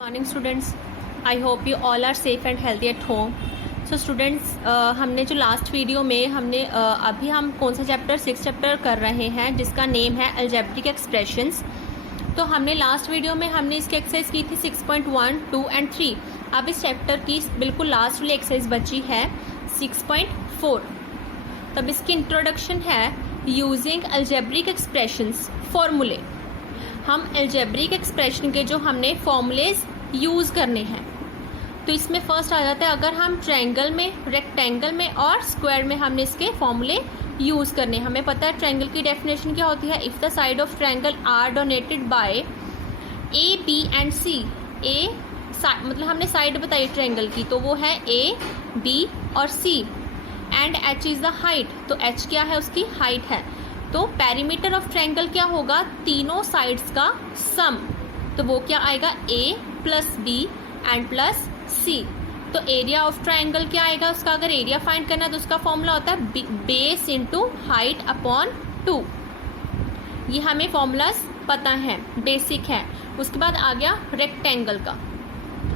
Morning students, I hope you all are safe and healthy at home. So students, हमने जो last video में अभी हम कौन सा चैप्टर 6 चैप्टर कर रहे हैं जिसका नेम है अलजेब्रिक एक्सप्रेशंस। तो हमने लास्ट वीडियो में इसकी एक्सरसाइज की थी 6.1, 2 एंड 3। अब इस चैप्टर की बिल्कुल लास्ट वाली एक्सरसाइज बची है 6.4। तब इसकी इंट्रोडक्शन है यूजिंग अलजेब्रिक एक्सप्रेशंस फॉर्मूले। हम अलजेब्रिक एक्सप्रेशन के जो हमने फॉर्मूलेज यूज़ करने हैं। तो इसमें फर्स्ट आ जाता है, अगर हम ट्रायंगल में, रेक्टेंगल में और स्क्वायर में हमने इसके फॉर्मूले यूज़ करने। हमें पता है ट्रायंगल की डेफिनेशन क्या होती है। If the side of triangle are donated by A, B and C. A मतलब हमने साइड बताई ट्रायंगल की, तो वो है ए, बी और C. And H is the height, तो एच क्या है, उसकी हाइट है। तो पेरीमीटर ऑफ ट्रायंगल क्या होगा, तीनों साइड्स का सम। तो वो क्या आएगा, ए प्लस बी एंड प्लस सी। तो एरिया ऑफ ट्रायंगल क्या आएगा उसका, अगर एरिया फाइंड करना है तो उसका फॉर्मूला होता है बेस इंटू हाइट अपॉन 2। ये हमें फॉर्मूलाज पता है, बेसिक है। उसके बाद आ गया रेक्टेंगल का।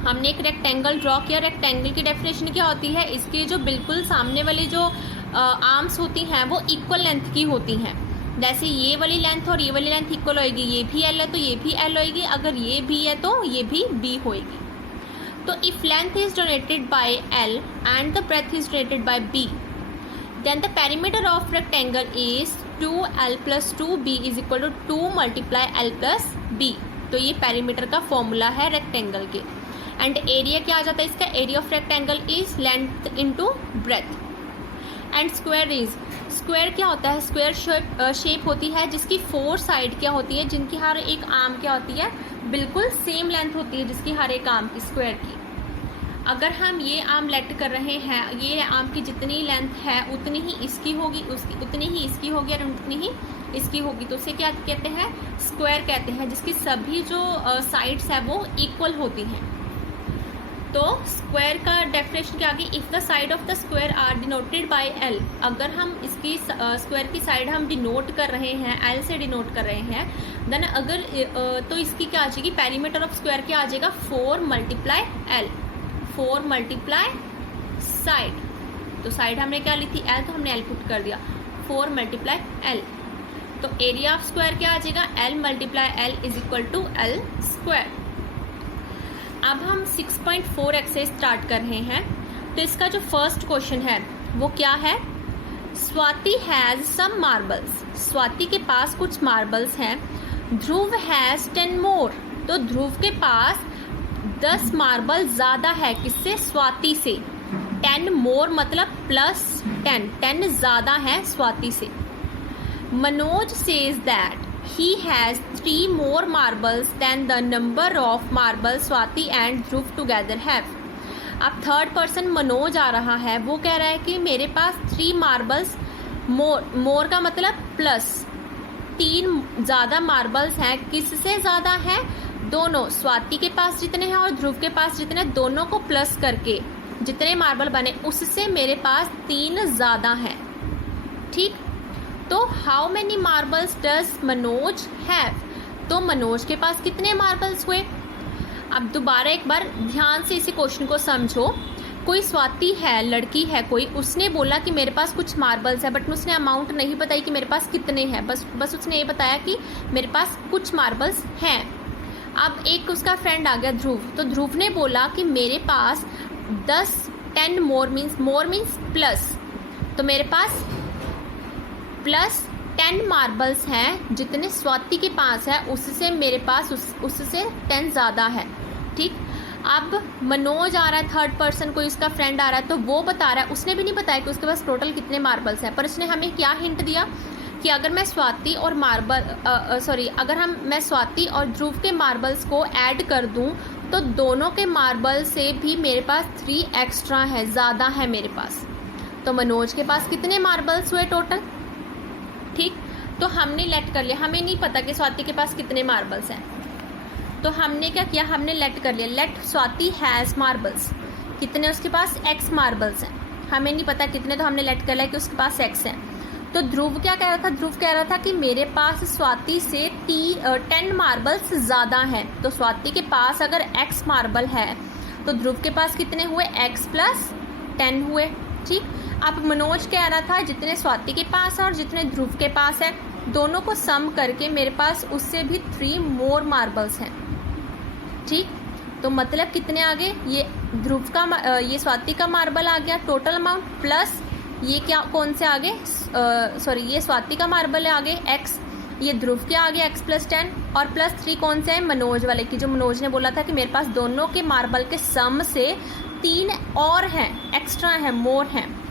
हमने एक रेक्टेंगल ड्रॉ किया। रेक्टेंगल की डेफिनेशन क्या होती है, इसके जो बिल्कुल सामने वाली जो आर्म्स होती हैं वो इक्वल लेंथ की होती हैं। जैसे ये वाली लेंथ और ये वाली लेंथ इक्वल होएगी, ये भी एल है तो ये भी एल होएगी, अगर ये बी है तो ये भी बी होएगी। तो if length is donated by L and the breadth is donated by B, then the perimeter of rectangle is 2l + 2b is equal to 2 multiply l + b। तो ये पेरीमीटर का फॉर्मूला है रेक्टेंगल के। And area क्या आ जाता है इसका, area of rectangle is length into breadth. And square is, square क्या होता है, स्क्वायर शेप होती है जिसकी 4 साइड क्या होती है, जिनकी हर एक आर्म क्या होती है, बिल्कुल सेम लेंथ होती है जिसकी हर एक आर्म की, स्क्वायर की। अगर हम ये आर्म लेट कर रहे हैं, ये आर्म की जितनी लेंथ है उतनी ही इसकी होगी, उतनी ही इसकी होगी और उतनी ही इसकी होगी। तो उसे क्या कहते हैं, स्क्वायर कहते हैं, जिसकी सभी जो साइड्स है वो इक्वल होती हैं। तो स्क्वायर का डेफिनेशन क्या आ गई, if the side of the square are denoted by L. अगर हम इसकी स्क्वायर की साइड हम डिनोट कर रहे हैं, एल से डिनोट कर रहे हैं, देन अगर तो इसकी क्या आ जाएगी, पेरीमीटर ऑफ स्क्वायर क्या आ जाएगा, 4 मल्टीप्लाई एल, 4 मल्टीप्लाई साइड। तो साइड हमने क्या ली थी, एल, तो हमने एल पुट कर दिया, 4 मल्टीप्लाई एल। तो एरिया ऑफ स्क्वायर क्या आ जाएगा, L multiply L is equal to L square. अब हम 6.4 एक्सरसाइज स्टार्ट कर रहे हैं। तो इसका जो फर्स्ट क्वेश्चन है वो क्या है, Swati has some marbles. Swati के पास कुछ मार्बल्स हैं। Dhruv has 10 more. तो ध्रुव के पास 10 मार्बल ज़्यादा है, किससे, स्वाति से। 10 मोर मतलब प्लस 10 ज़्यादा है स्वाति से। Manoj says that he has 3 more marbles than the number of marbles Swati and Dhruv together have। अब थर्ड पर्सन मनोज आ रहा है, वो कह रहा है कि मेरे पास 3 मार्बल्स मोर का मतलब प्लस 3 ज़्यादा मार्बल्स हैं। किससे ज़्यादा है, दोनों, स्वाति के पास जितने हैं और ध्रुव के पास जितने, दोनों को प्लस करके जितने मार्बल बने उससे मेरे पास 3 ज़्यादा हैं। ठीक, तो how many marbles does Manoj have. तो मनोज के पास कितने मार्बल्स हुए। अब दोबारा एक बार ध्यान से इसी क्वेश्चन को समझो। कोई स्वाति है, लड़की है कोई, उसने बोला कि मेरे पास कुछ मार्बल्स है, बट उसने अमाउंट नहीं बताई कि मेरे पास कितने हैं, बस उसने ये बताया कि मेरे पास कुछ मार्बल्स हैं। अब एक उसका फ्रेंड आ गया ध्रुव, तो ध्रुव ने बोला कि मेरे पास 10 मोर मीन्स प्लस। तो मेरे पास प्लस 10 मार्बल्स हैं, जितने स्वाति के पास है उससे मेरे पास उससे 10 ज़्यादा है। ठीक, अब मनोज आ रहा है, थर्ड पर्सन कोई उसका फ्रेंड आ रहा है, तो वो बता रहा है, उसने भी नहीं बताया कि उसके पास टोटल कितने मार्बल्स हैं, पर उसने हमें क्या हिंट दिया कि अगर मैं स्वाति और मैं स्वाति और ध्रुव के मार्बल्स को ऐड कर दूं तो दोनों के मार्बल से भी मेरे पास 3 एक्स्ट्रा है, ज़्यादा है मेरे पास। तो मनोज के पास कितने मार्बल्स हुए टोटल। ठीक, तो हमने लेट कर लिया, हमें नहीं पता कि स्वाति के पास कितने मार्बल्स हैं। तो हमने क्या किया, हमने लेट कर लिया, लेट स्वाति हैज़ मार्बल्स। कितने उसके पास, x मार्बल्स हैं, हमें नहीं पता कितने, तो हमने लेट कर लिया कि उसके पास x हैं। तो ध्रुव क्या कह रहा था, ध्रुव कह रहा था कि मेरे पास स्वाति से 10 मार्बल्स ज़्यादा हैं। तो स्वाति के पास अगर x मार्बल है तो ध्रुव के पास कितने हुए, x प्लस 10 हुए। ठीक, अब मनोज कह रहा था जितने स्वाति के पास है और जितने ध्रुव के पास है दोनों को सम करके मेरे पास उससे भी 3 मोर मार्बल्स हैं। ठीक, तो मतलब कितने आ गए, ये ध्रुव का ये स्वाति का मार्बल आ गया टोटल अमाउंट, प्लस ये क्या कौन से आगे, सॉरी ये स्वाति का मार्बल है आगे x, ये ध्रुव के आगे x प्लस 10 और प्लस 3 कौन से है, मनोज वाले की, जो मनोज ने बोला था कि मेरे पास दोनों के मार्बल के सम से 3 और हैं, एक्स्ट्रा हैं, मोर हैं।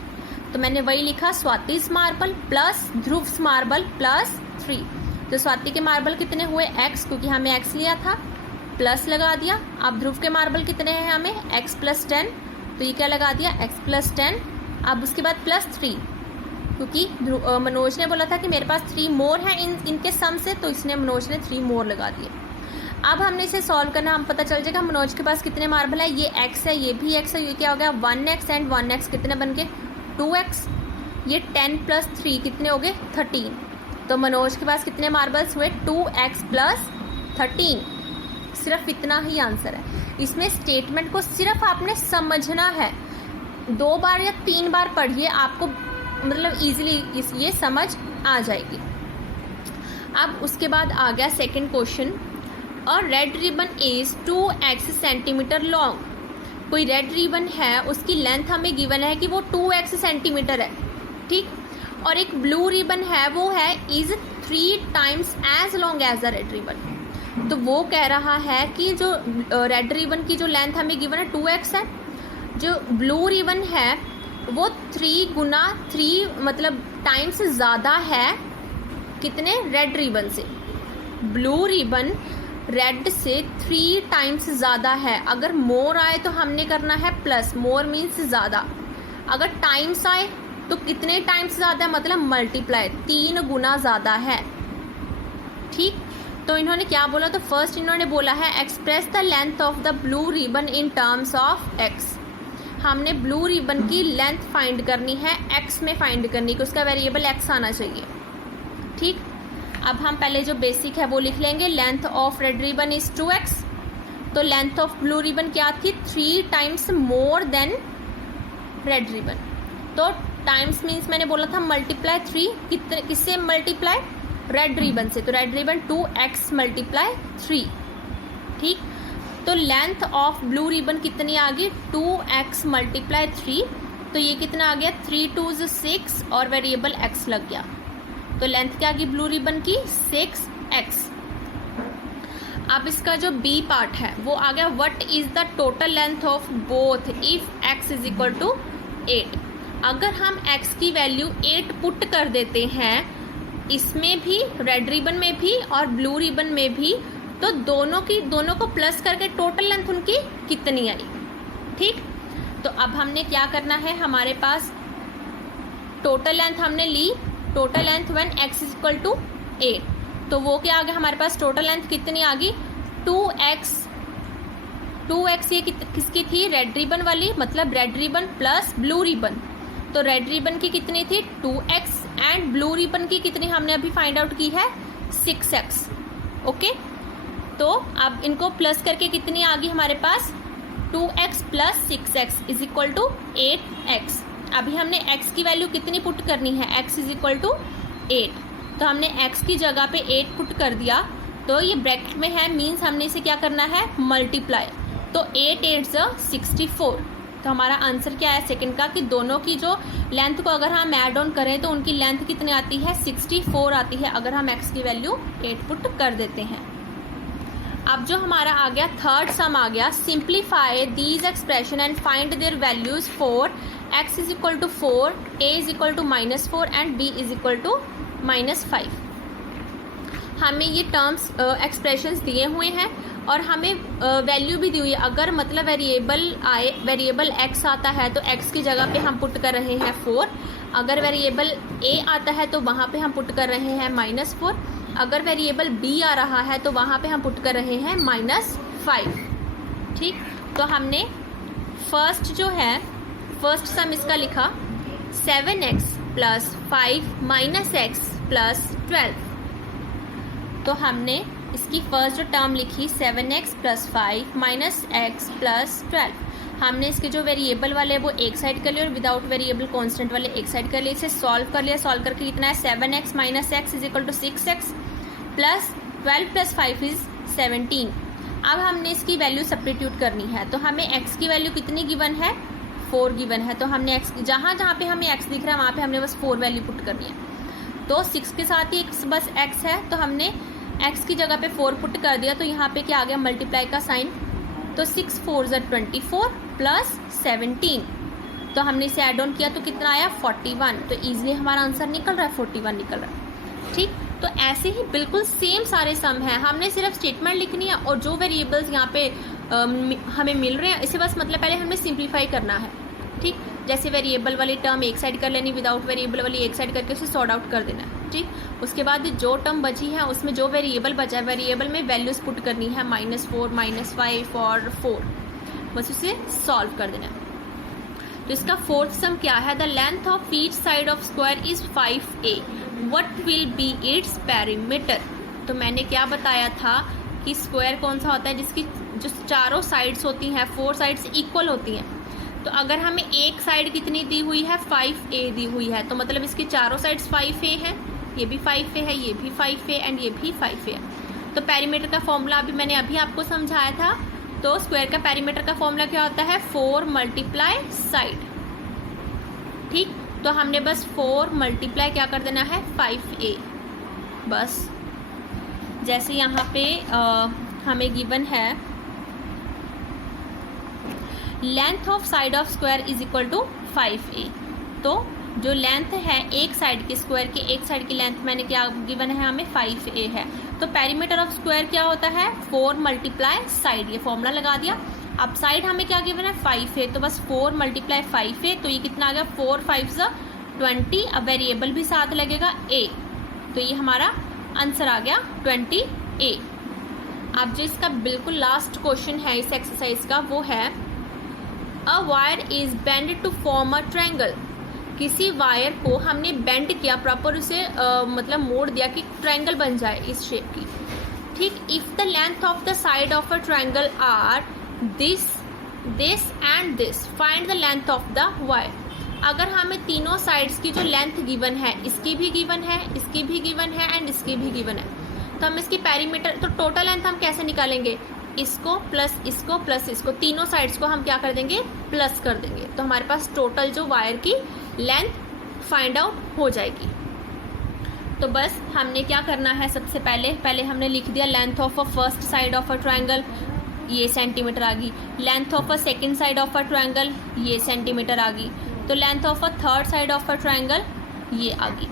तो मैंने वही लिखा स्वाति's मार्बल प्लस ध्रुव's मार्बल प्लस 3। तो स्वाति के मार्बल कितने हुए x, क्योंकि हमें x लिया था, प्लस लगा दिया। अब ध्रुव के मार्बल कितने हैं हमें, x प्लस 10, तो ये क्या लगा दिया x प्लस 10। अब उसके बाद प्लस 3, क्योंकि मनोज ने बोला था कि मेरे पास 3 मोर हैं इनके सम से, तो इसने मनोज ने 3 मोर लगा दिए। अब हमने इसे सॉल्व करना, हम पता चल जाएगा मनोज के पास कितने मार्बल है, ये x है, ये भी x है, ये क्या हो गया 1x एंड 1x कितने बन गए 2x, ये 10 प्लस 3 कितने हो गए 13। तो मनोज के पास कितने मार्बल्स हुए 2x प्लस 13। सिर्फ इतना ही आंसर है। इसमें स्टेटमेंट को सिर्फ आपने समझना है, 2 बार या 3 बार पढ़िए, आपको मतलब इजीली ये समझ आ जाएगी। अब उसके बाद आ गया सेकंड क्वेश्चन, और red ribbon is 2x centimetre long. कोई रेड रिबन है, उसकी लेंथ हमें गिवन है कि वो 2x सेंटीमीटर है। ठीक, और एक ब्लू रिबन है, वो है is 3 times as long as the red ribbon. तो वो कह रहा है कि जो रेड रिबन की जो लेंथ हमें गिवन है 2x है, जो ब्लू रिबन है वो 3 गुना 3 मतलब टाइम्स ज़्यादा है कितने, रेड रिबन से। ब्लू रिबन रेड से 3 टाइम्स ज़्यादा है। अगर मोर आए तो हमने करना है प्लस, मोर मीन्स ज़्यादा। अगर टाइम्स आए तो कितने टाइम्स ज़्यादा है, मतलब मल्टीप्लाई, 3 गुना ज़्यादा है। ठीक, तो इन्होंने क्या बोला, तो फर्स्ट इन्होंने बोला है express the length of the blue ribbon in terms of x। हमने ब्लू रिबन की लेंथ फाइंड करनी है, x में फाइंड करनी है, उसका वेरिएबल x आना चाहिए। ठीक, अब हम पहले जो बेसिक है वो लिख लेंगे। Length of red ribbon is 2x, तो लेंथ ऑफ ब्लू रिबन क्या थी 3 times more than red ribbon. तो टाइम्स मीन्स मैंने बोला था मल्टीप्लाई 3, किससे मल्टीप्लाई, रेड रिबन से। तो रेड रिबन 2x मल्टीप्लाई 3। ठीक, तो लेंथ ऑफ ब्लू रिबन कितनी आ गई 2x मल्टीप्लाई 3, तो ये कितना आ गया 3 2 6 और वेरिएबल x लग गया। तो लेंथ क्या आ गई ब्लू रिबन की 6x। अब इसका जो b पार्ट है वो आ गया what is the total length of both if x is equal to 8। अगर हम x की वैल्यू 8 पुट कर देते हैं, इसमें भी रेड रिबन में भी और ब्लू रिबन में भी, तो दोनों को प्लस करके टोटल लेंथ उनकी कितनी आई। ठीक, तो अब हमने क्या करना है, हमारे पास टोटल लेंथ हमने ली, total length when x is equal to 8, तो वो क्या आ गया हमारे पास, टोटल लेंथ कितनी आ गई 2x। ये किसकी थी, रेड रिबन वाली, मतलब red ribbon plus blue ribbon. तो रेड रिबन की कितनी थी 2x एंड ब्लू रिबन की कितनी हमने अभी फाइंड आउट की है 6x। ओके, तो अब इनको प्लस करके कितनी आ गई हमारे पास 2x plus 6x is equal to 8x। अभी हमने x की वैल्यू कितनी पुट करनी है, x इज इक्वल टू 8, तो हमने x की जगह पे 8 पुट कर दिया, तो ये ब्रैकेट में है मीन्स हमने इसे क्या करना है मल्टीप्लाई। तो 8 8 64, तो हमारा आंसर क्या है सेकंड का, कि दोनों की जो लेंथ को अगर हम ऐड ऑन करें तो उनकी लेंथ कितनी आती है 64 आती है, अगर हम x की वैल्यू 8 पुट कर देते हैं। अब जो हमारा आ गया थर्ड सम आ गया, simplify these expression and find their values for x is equal to 4, a is equal to -4 and b is equal to -5। हमें ये टर्म्स एक्सप्रेशंस दिए हुए हैं और हमें वैल्यू भी दी हुई है। अगर मतलब वेरिएबल x आता है तो x की जगह पे हम पुट कर रहे हैं 4, अगर वेरिएबल a आता है तो वहाँ पे हम पुट कर रहे हैं -4, अगर वेरिएबल b आ रहा है तो वहाँ पे हम पुट कर रहे हैं -5। ठीक, तो हमने फर्स्ट सम इसका लिखा 7x plus 5 minus x plus 12। तो हमने इसकी फर्स्ट जो टर्म लिखी 7x plus 5 minus x plus 12। हमने इसके जो वेरिएबल वाले वो एक साइड कर लिए और विदाउट वेरिएबल कांस्टेंट वाले एक साइड कर लिए। इसे सॉल्व कर लिया। सॉल्व करके कितना है 7x minus x is equal to 6x plus 12 plus 5 is 17। अब हमने इसकी वैल्यू सब्स्टिट्यूट करनी है। तो हमें x की वैल्यू कितनी गिवन है 4 गिवन है। तो हमने x जहाँ जहाँ पे हमें x दिख रहा है वहाँ पे हमने बस 4 वैल्यू पुट करनी है। तो 6 के साथ ही बस x है तो हमने x की जगह पे 4 पुट कर दिया। तो यहाँ पे क्या आ गया मल्टीप्लाई का साइन। तो 6 4 ज़ा 24 प्लस 17। तो हमने इसे ऐड ऑन किया तो कितना आया 41। तो ईजिली हमारा आंसर निकल रहा है 41 निकल रहा है। ठीक, तो ऐसे ही बिल्कुल सेम सारे सम हैं। हमने सिर्फ स्टेटमेंट लिखनी है और जो वेरिएबल्स यहाँ पे हमें मिल रहे हैं इसे बस मतलब पहले हमें सिंप्लीफाई करना है। ठीक, जैसे वेरिएबल वाली टर्म एक साइड कर लेनी, विदाउट वेरिएबल वाली एक साइड करके उसे सॉर्ट आउट कर देना है। ठीक, उसके बाद जो टर्म बची है उसमें जो वेरिएबल बचा है वेरिएबल में वैल्यूज पुट करनी है -4 -5 और 4, बस उसे सॉल्व कर देना है। तो इसका फोर्थ सम क्या है, the length of each side of square is 5a, what will be its perimeter. तो मैंने क्या बताया था कि स्क्वायर कौन सा होता है जिसकी जो चारों साइड्स होती हैं 4 साइड्स इक्वल होती हैं। तो अगर हमें एक साइड कितनी दी हुई है 5a दी हुई है तो मतलब इसकी चारों साइड्स 5a हैं, ये भी 5a है, ये भी 5a एंड ये भी 5a है। तो पेरीमीटर का फॉर्मूला अभी मैंने अभी आपको समझाया था। तो स्क्वायर का पेरीमीटर का फॉर्मूला क्या होता है 4 मल्टीप्लाई साइड। ठीक, तो हमने बस 4 मल्टीप्लाई क्या कर देना है 5a। बस जैसे यहाँ पे हमें गिवन है length of side of square is equal to 5a। तो जो लेंथ है एक साइड की स्क्वायर की एक साइड की लेंथ मैंने क्या गिवन है हमें 5a है। तो पेरीमीटर ऑफ स्क्वायर क्या होता है 4 मल्टीप्लाई साइड, ये फॉर्मूला लगा दिया। अब साइड हमें क्या गिवन है 5a, तो बस 4 मल्टीप्लाई 5a, तो ये कितना आ गया 4 5 ज़ा 20। अब वेरिएबल भी साथ लगेगा a, तो ये हमारा आंसर आ गया 20a। अब जो इसका बिल्कुल लास्ट क्वेश्चन है इस एक्सरसाइज का वो है a wire is bend to form a triangle. किसी वायर को हमने बेंड किया प्रॉपर, उसे मतलब मोड़ दिया कि ट्रायंगल बन जाए इस शेप की। ठीक, if the length of the side of a triangle are this this and this, find the length of the wire. अगर हमें तीनों साइड्स की जो लेंथ गिवन है, इसकी भी गिवन है, इसकी भी गिवन है एंड इसकी भी गिवन है, तो हम इसकी पेरीमीटर, तो टोटल लेंथ हम कैसे निकालेंगे, इसको प्लस इसको, तीनों साइड्स को हम क्या कर देंगे प्लस कर देंगे। तो हमारे पास टोटल जो वायर की लेंथ फाइंड आउट हो जाएगी। तो बस हमने क्या करना है, सबसे पहले हमने लिख दिया length of a first side of a triangle, ये सेंटीमीटर आ गई। Length of a second side of a triangle, ये सेंटीमीटर आ गई। तो length of a third side of a triangle ये आ गई।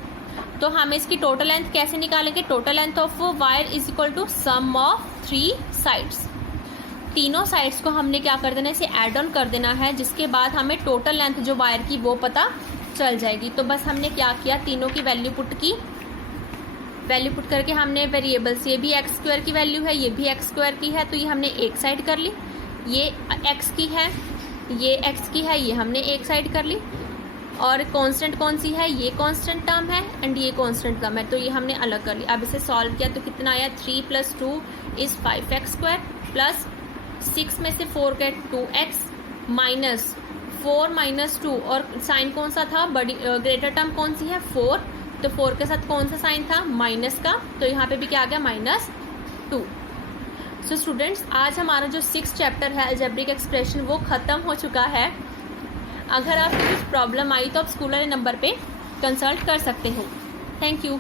तो हम इसकी टोटल लेंथ कैसे निकालेंगे, total length of wire is equal to sum of 3 sides. तीनों साइड्स को हमने क्या कर देना है, इसे ऐड ऑन कर देना है, जिसके बाद हमें टोटल लेंथ जो वायर की वो पता चल जाएगी। तो बस हमने क्या किया, तीनों की वैल्यू पुट की, वैल्यू पुट करके हमने वेरिएबल्स, ये भी एक्स स्क्वायर की वैल्यू है, ये भी एक्स स्क्वायर की है, तो ये हमने एक साइड कर ली। ये एक्स की है, ये एक्स की है, ये हमने एक साइड कर ली। और कांस्टेंट कौन सी है, ये कांस्टेंट टर्म है एंड ये कांस्टेंट टर्म है, तो ये हमने अलग कर ली। अब इसे सॉल्व किया तो कितना आया 3 + 2 इज 5x स्क्वायर प्लस 6 में से 4 गए 2x माइनस 4 - 2, और साइन कौन सा था, बड़ी ग्रेटर टर्म कौन सी है 4, तो 4 के साथ कौन सा साइन था माइनस का, तो यहाँ पे भी क्या आ गया -2। सो स्टूडेंट्स, आज हमारा जो 6th चैप्टर है अलजेब्रिक एक्सप्रेशन वो ख़त्म हो चुका है। अगर आपको कुछ प्रॉब्लम आई तो आप स्कूल वाले नंबर पे कंसल्ट कर सकते हो। Thank you.